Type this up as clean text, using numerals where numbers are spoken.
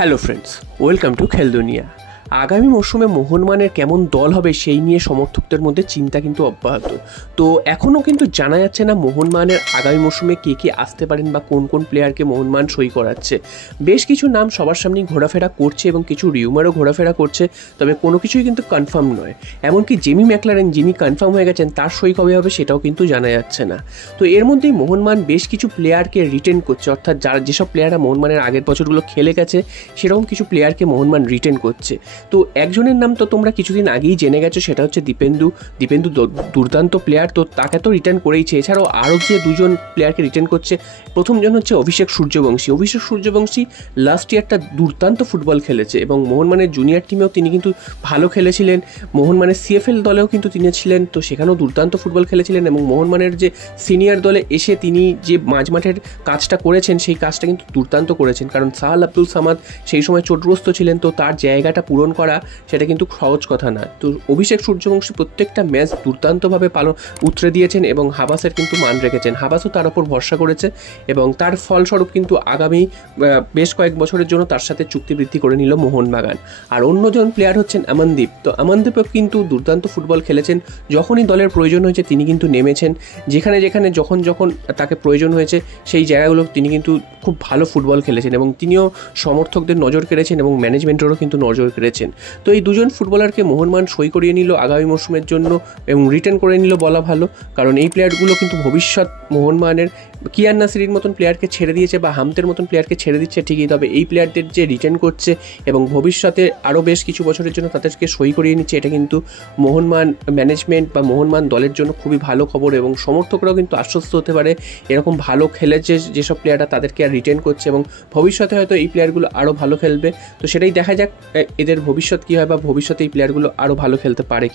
Hello friends, welcome to খেল দুনিয়া। আগামী মরশুমে মোহনবাগানের কেমন দল হবে সেই নিয়ে সমর্থকদের মধ্যে চিন্তা কিন্তু অব্যাহত। তো এখনও কিন্তু জানা যাচ্ছে না মোহনবাগানের আগামী মরশুমে কে কে আসতে পারেন বা কোন কোন প্লেয়ারকে মোহনবাগান সই করাচ্ছে। বেশ কিছু নাম সবার সামনেই ঘোরাফেরা করছে এবং কিছু রিউমারও ঘোরাফেরা করছে, তবে কোনো কিছুই কিন্তু কনফার্ম নয়। এমনকি জেমি ম্যাকলারেন, যিনি কনফার্ম হয়ে গেছেন, তার সই কবে হবে সেটাও কিন্তু জানা যাচ্ছে না। তো এর মধ্যেই মোহনবাগান বেশ কিছু প্লেয়ারকে রিটেন করছে, অর্থাৎ যারা যেসব প্লেয়াররা মোহনবাগানের আগের বছরগুলো খেলে গেছে সেরকম কিছু প্লেয়ারকে মোহনবাগান রিটেন করছে। তো একজনের নাম তো তোমরা কিছুদিন আগেই জেনে গেছো, সেটা হচ্ছে দীপেন্দু দুর্দান্ত প্লেয়ার, তো তাকে তো রিটার্ন করেইছে। এছাড়াও আরও যে দুজন প্লেয়ারকে রিটার্ন করছে, প্রথমজন হচ্ছে অভিষেক সূর্যবংশী লাস্ট ইয়ারটা দুর্দান্ত ফুটবল খেলেছে এবং মোহনবাগানের জুনিয়র টিমেও তিনি কিন্তু ভালো খেলেছিলেন। মোহনবাগানের সিএফএল দলেও কিন্তু তিনি ছিলেন, তো সেখানেও দুর্দান্ত ফুটবল খেলেছিলেন এবং মোহনবাগানের যে সিনিয়র দলে এসে তিনি যে মাঝমাঠের কাজটা করেছেন সেই কাজটা কিন্তু দুর্দান্ত করেছেন, কারণ সাহাল আব্দুল সামাদ সেই সময় চোটগ্রস্ত ছিলেন, তো তার জায়গাটা পূরণ করা সেটা কিন্তু সহজ কথা না। তো অভিষেক সূর্যবংশী প্রত্যেকটা ম্যাচ দুর্দান্তভাবে উতরে দিয়েছেন এবং হাবাসের কিন্তু মান রেখেছেন। হাবাসও তার উপর ভরসা করেছে এবং তার ফলস্বরূপ কিন্তু আগামী বেশ কয়েক বছরের জন্য তার সাথে চুক্তি বৃদ্ধি করে নিল মোহনবাগান। আর অন্যজন প্লেয়ার হচ্ছেন আমনদীপ। তো আমনদীপও কিন্তু দুর্দান্ত ফুটবল খেলেছেন, যখনই দলের প্রয়োজন হয়েছে তিনি কিন্তু নেমেছেন, যেখানে যখন তাকে প্রয়োজন হয়েছে সেই জায়গাগুলো তিনি কিন্তু খুব ভালো ফুটবল খেলেছেন এবং তিনিও সমর্থকদের নজর কেড়েছেন এবং ম্যানেজমেন্টেরও কিন্তু নজর কেড়েছেন। তো এই দুজন ফুটবলারকে মোহনবাগান সই করিয়ে নিল আগামী মরশুমের জন্য এবং রিটার্ন করে নিল বলা ভালো, কারণ এই প্লেয়ারগুলো কিন্তু ভবিষ্যৎ মোহনবাগানের কিয়ান নাসিরের মতন প্লেয়ারকে ছেড়ে দিয়েছে বা হামতের মতন প্লেয়ারকে ছেড়ে দিচ্ছে ঠিকই, তবে এই প্লেয়ারদের যে রিটার্ন করছে এবং ভবিষ্যতে আরও বেশ কিছু বছরের জন্য তাদেরকে সই করিয়ে নিচ্ছে, এটা কিন্তু মোহনবাগান ম্যানেজমেন্ট বা মোহনবাগান দলের জন্য খুবই ভালো খবর এবং সমর্থকরাও কিন্তু আশ্বস্ত হতে পারে এরকম ভালো খেলেছে যেসব প্লেয়াররা তাদেরকে আর রিটার্ন করছে এবং ভবিষ্যতে হয়তো এই প্লেয়ারগুলো আরও ভালো খেলবে। তো সেটাই দেখা যাক এদের ভবিষ্যৎ কী হয় বা ভবিষ্যতে এই প্লেয়ারগুলো আরও ভালো খেলতে পারে কি।